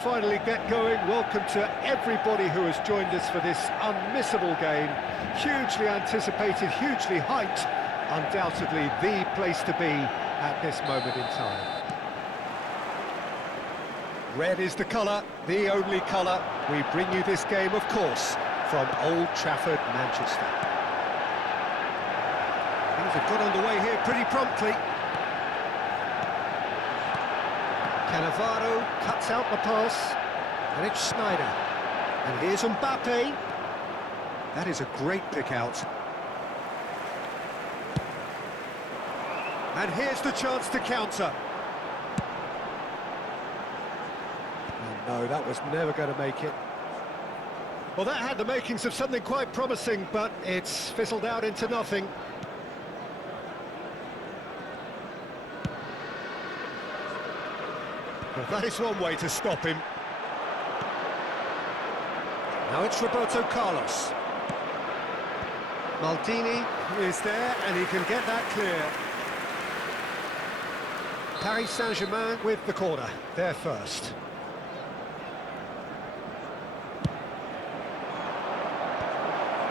Finally get going. Welcome to everybody who has joined us for this unmissable game. Hugely anticipated, hugely hyped. Undoubtedly the place to be at this moment in time. Red is the colour, the only colour. We bring you this game, of course, from Old Trafford, Manchester. Things have got underway here pretty promptly. Cannavaro cuts out the pass, and it's Schneider. And here's Mbappe. That is a great pick out. And here's the chance to counter. Oh no, that was never going to make it. Well, that had the makings of something quite promising, but it's fizzled out into nothing. Well, that is one way to stop him. Now it's Roberto Carlos. Maldini is there, and he can get that clear. Paris Saint-Germain with the corner, they're first.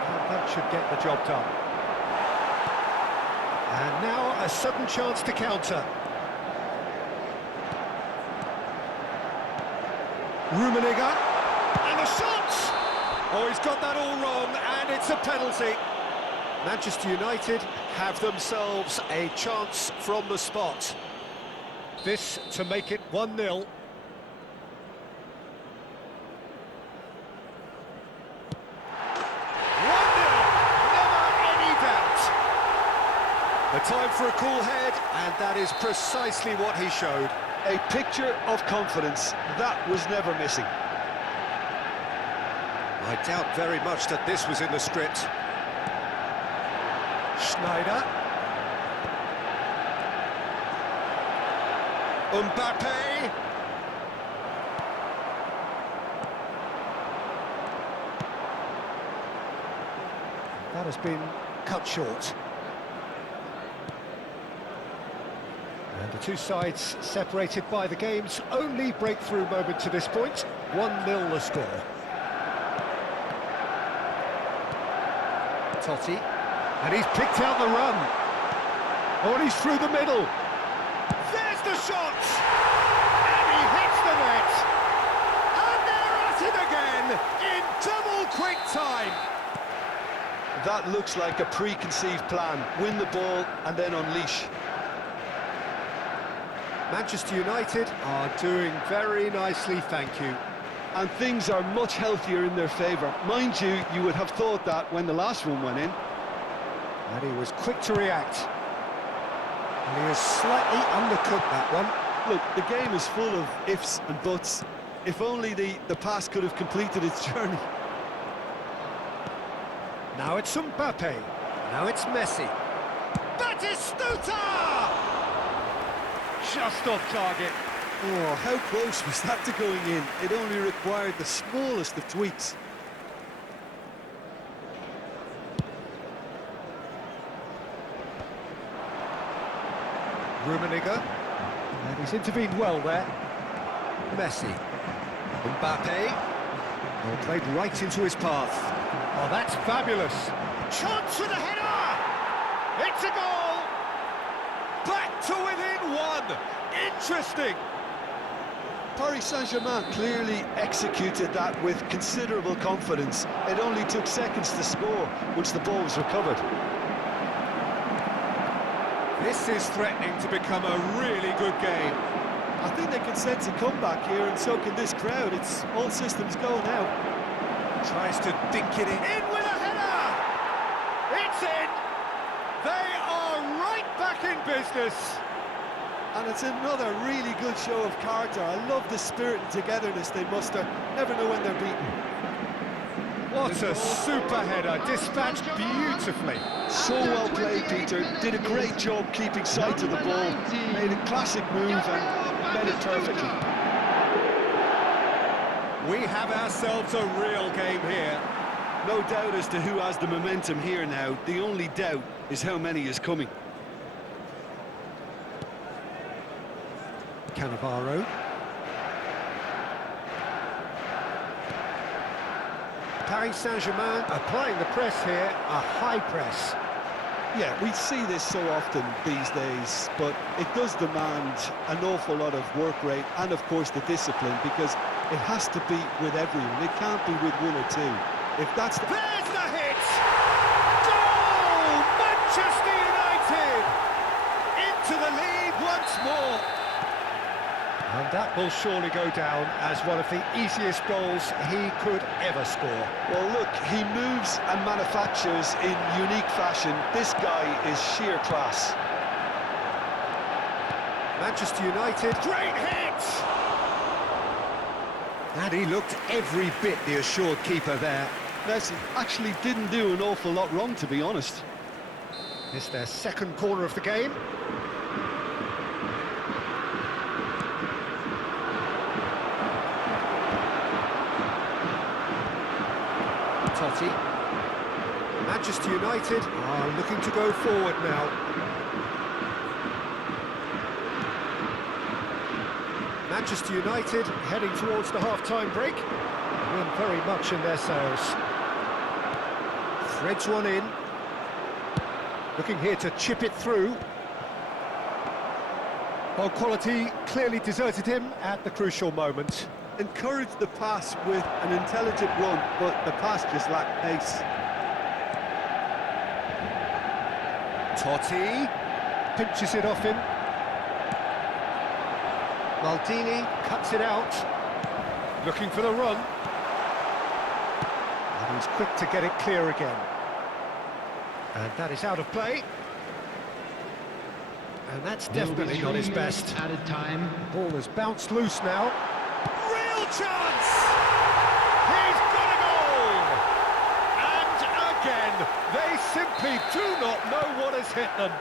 And that should get the job done. And now a sudden chance to counter. Rummenigge, and a shot! Oh, he's got that all wrong, and it's a penalty. Manchester United have themselves a chance from the spot. This to make it 1-0. 1-0, never any doubt. The time for a cool head, and that is precisely what he showed. A picture of confidence, that was never missing. I doubt very much that this was in the script. Schneider. Mbappe. That has been cut short. And the two sides separated by the game's only breakthrough moment to this point. 1-0 the score. Totti. And he's picked out the run. Oh, and he's through the middle. There's the shot! And he hits the net! And they're at it again in double quick time! That looks like a preconceived plan. Win the ball and then unleash. Manchester United are doing very nicely, thank you. And things are much healthier in their favour. Mind you, you would have thought that when the last one went in. And he was quick to react. And he has slightly undercooked that one. Look, the game is full of ifs and buts. If only the pass could have completed its journey. Now it's Mbappe. Now it's Messi. Batistuta! Just off target. Oh, how close was that to going in? It only required the smallest of tweaks. Rummenigge. And he's intervened well there. Messi. Mbappe. Oh, played right into his path. Oh, that's fabulous. Chance with a header! It's a goal! Back to within one! Interesting! Paris Saint-Germain clearly executed that with considerable confidence. It only took seconds to score once the ball was recovered. This is threatening to become a really good game. I think they can sense a comeback here, and so can this crowd. It's all systems go now. Tries to dink it in with a header! It's in! They are right back in business! And it's another really good show of character. I love the spirit and togetherness they muster. Never know when they're beaten. What a super header, dispatched beautifully. So well played, Peter. Did a great job keeping sight of the ball. Made a classic move and made it perfectly. We have ourselves a real game here. No doubt as to who has the momentum here now. The only doubt is how many is coming. Cannavaro. Paris Saint-Germain applying the press here, a high press. Yeah, we see this so often these days, but it does demand an awful lot of work rate and, of course, the discipline, because it has to be with everyone. It can't be with one or two. If that's the... There's the hit! Goal! Manchester United! Into the lead once more. And that will surely go down as one of the easiest goals he could ever score. Well, look, he moves and manufactures in unique fashion. This guy is sheer class. Manchester United, great hit! And he looked every bit the assured keeper there. Messi actually didn't do an awful lot wrong, to be honest. It's their second corner of the game. Totti. Manchester United are looking to go forward now. Manchester United heading towards the half-time break. Win very much in their sails. Threads one in. Looking here to chip it through. Well, quality clearly deserted him at the crucial moment. Encouraged the pass with an intelligent run, but the pass just lacked pace. Totti pinches it off him. Maldini cuts it out, looking for the run. And he's quick to get it clear again. And that is out of play. And that's definitely not his best. Added time. Ball has bounced loose now. Real chance! He's got a goal! And again, they simply do not know what has hit them.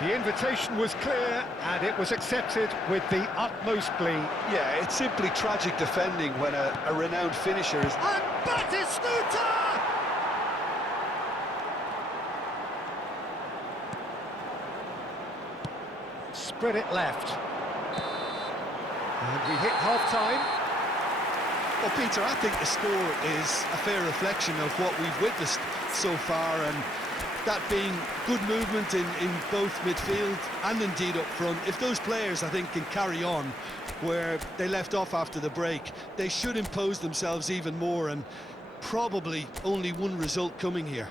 The invitation was clear, and it was accepted with the utmost glee. Yeah, it's simply tragic defending when a renowned finisher is... And Batistuta! Spread it left. And we hit half-time. Well, Peter, I think the score is a fair reflection of what we've witnessed so far, and that being good movement in both midfield and indeed up front. If those players, I think, can carry on where they left off after the break, they should impose themselves even more, and probably only one result coming here.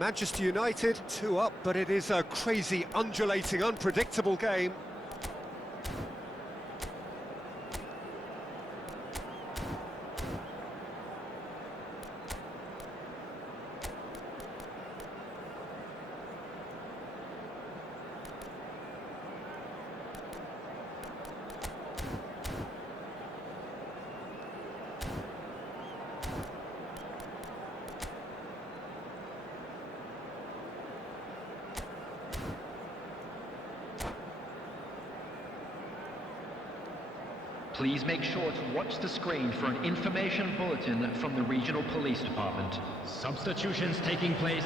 Manchester United 2 up, but it is a crazy, undulating, unpredictable game. Please make sure to watch the screen for an information bulletin from the regional police department. Substitutions taking place.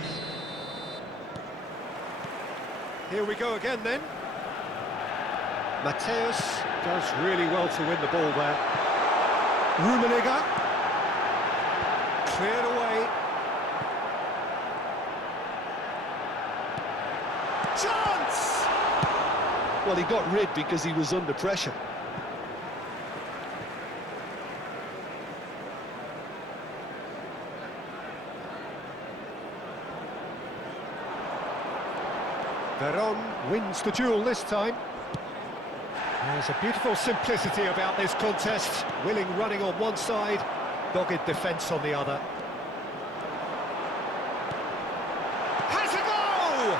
Here we go again then. Mateus does really well to win the ball there. Rummenigge. Cleared away. Chance! Well, he got rid because he was under pressure. Veron wins the duel this time. There's a beautiful simplicity about this contest. Willing running on one side, dogged defence on the other. Has a go!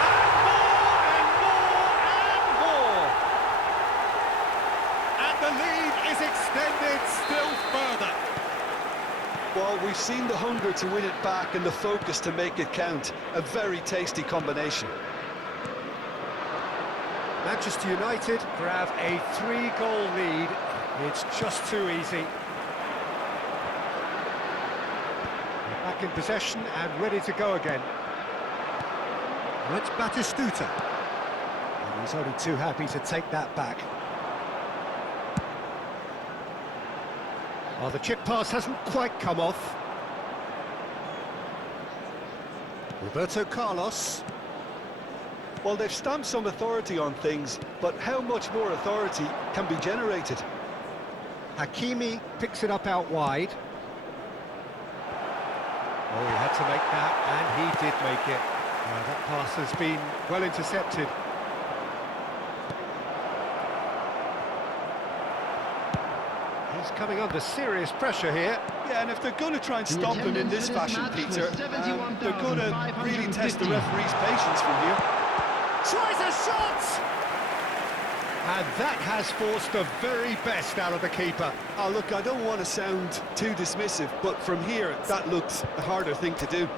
And more and more and more! And the lead is extended still further. Well, we've seen the hunger to win it back and the focus to make it count. A very tasty combination. Manchester United grab a 3-goal lead. It's just too easy. Back in possession and ready to go again. Well, it's Batistuta. And he's only too happy to take that back. Oh, the chip pass hasn't quite come off. Roberto Carlos. Well, they've stamped some authority on things, but how much more authority can be generated? Hakimi picks it up out wide. Oh, he had to make that, and he did make it. That pass has been well intercepted. He's coming under serious pressure here. Yeah, and if they're going to try and stop him in this fashion, Peter, they're going to really test the referee's patience from here. Tries a shot! And that has forced the very best out of the keeper. Oh, look, I don't want to sound too dismissive, but from here, that looked a harder thing to do.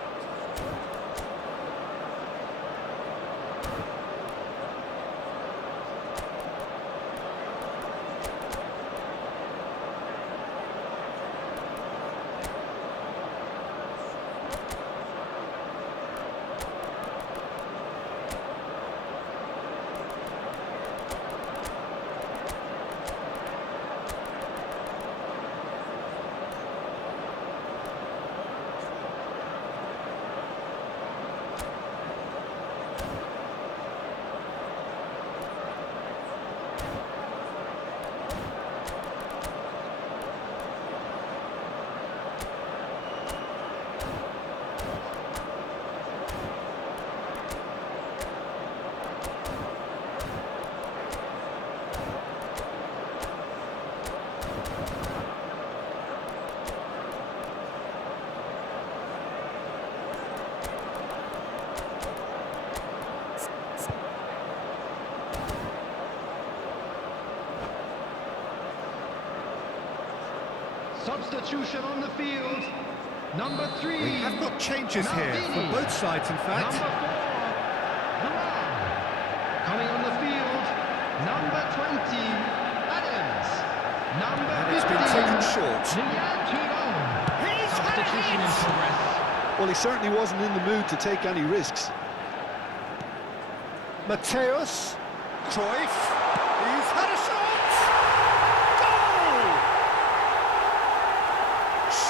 Substitution on the field. Number 3. We have got changes here for both sides, in fact. Number 4. Coming on the field. Number 20. Adams. Number And it's 15. been taken short. Substitution in progress. Well, he certainly wasn't in the mood to take any risks. Mateus. Cruyff. He's had a shot! Goal!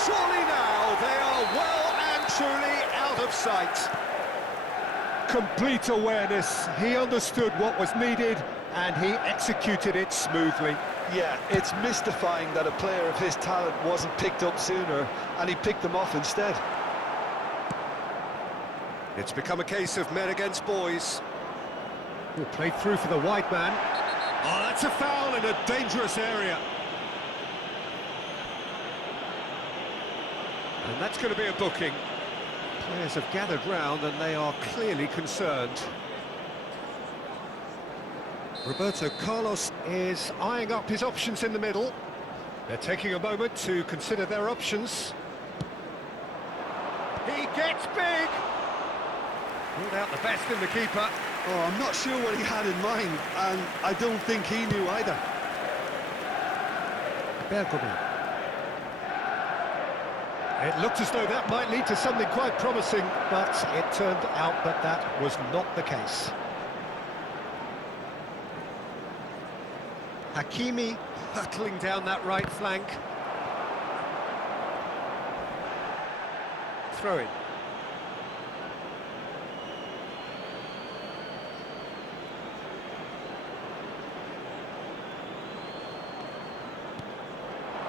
Surely now they are well and truly out of sight. Complete awareness. He understood what was needed and he executed it smoothly. Yeah, it's mystifying that a player of his talent wasn't picked up sooner, and he picked them off instead. It's become a case of men against boys. Oh, played through for the wide man. Oh, that's a foul in a dangerous area. And that's going to be a booking. Players have gathered round and they are clearly concerned. Roberto Carlos is eyeing up his options in the middle. They're taking a moment to consider their options. He gets big! Ruled out the best in the keeper. Oh, I'm not sure what he had in mind, and I don't think he knew either. Bergkamp. It looked as though that might lead to something quite promising, but it turned out that that was not the case. Hakimi hurtling down that right flank. Throw in.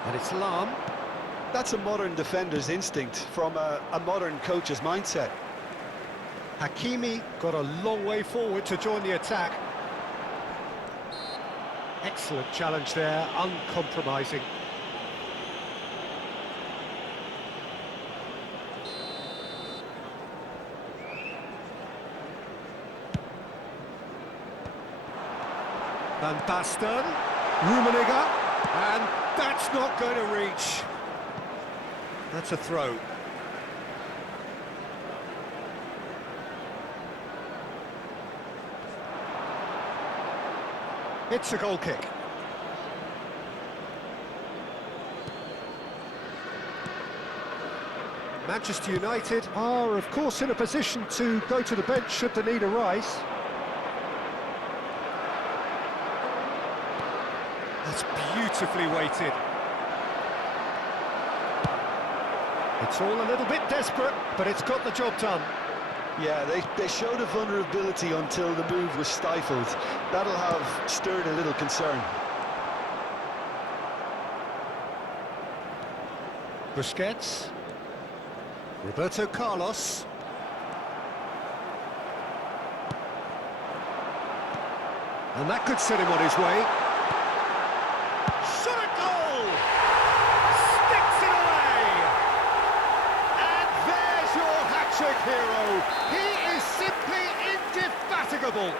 And it's Lam. That's a modern defender's instinct from a modern coach's mindset. Hakimi got a long way forward to join the attack. Excellent challenge there, uncompromising. Van Basten, Rummenigge, and that's not going to reach. That's a throw. It's a goal kick. Manchester United are, of course, in a position to go to the bench should the need arise. That's beautifully weighted. It's all a little bit desperate, but it's got the job done. Yeah, they showed a vulnerability until the move was stifled. That'll have stirred a little concern. Busquets. Roberto Carlos. And that could set him on his way. Shot a goal! Sticks it away! And there's your hat-trick hero. He is simply indefatigable.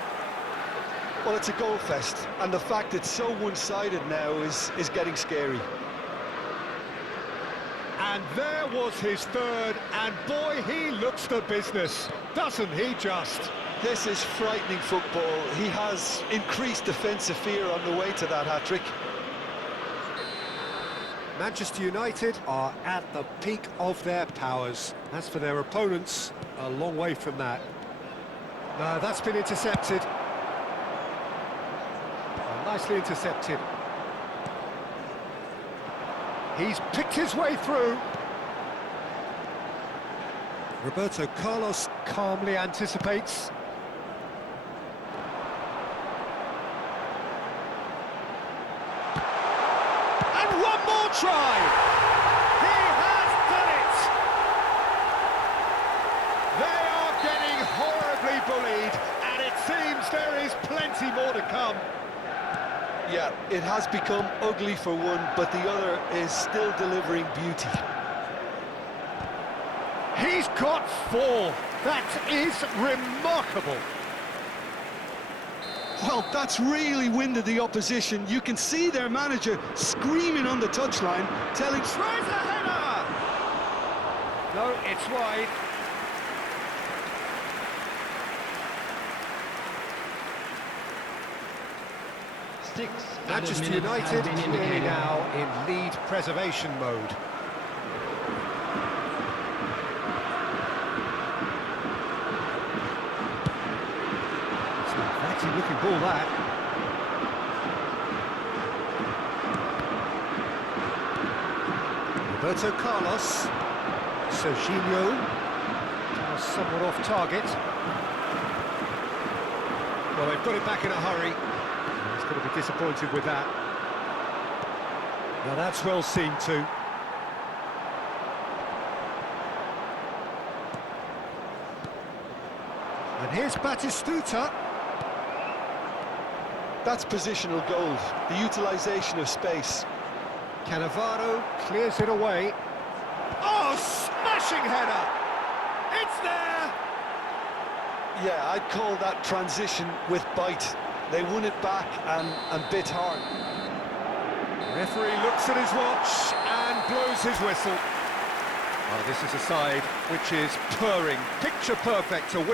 Well, it's a goal fest, and the fact it's so one-sided now is getting scary. And there was his third, and boy, he looks the business, doesn't he just? This is frightening football. He has increased defensive fear on the way to that hat-trick. Manchester United are at the peak of their powers. As for their opponents, a long way from that. No, that's been intercepted. Oh, nicely intercepted. He's picked his way through. Roberto Carlos calmly anticipates. And one more try! He has done it! They are getting horribly bullied, and it seems there is plenty more to come. Yeah, it has become ugly for one, but the other is still delivering beauty. He's got 4. That is remarkable. Well, that's really winded the opposition. You can see their manager screaming on the touchline, telling... Tries a header! No, it's wide. Manchester United clearly now in lead preservation mode. It's a fancy looking ball, that. Roberto Carlos. Serginho. Somewhat off target. Well, they've got it back in a hurry. He's going to be disappointed with that. Now that's well seen too. And here's Batistuta. That's positional gold, the utilisation of space. Cannavaro clears it away. Oh, smashing header! It's there! Yeah, I'd call that transition with bite. They won it back and bit hard. Referee looks at his watch and blows his whistle. Oh, this is a side which is purring, picture perfect to win.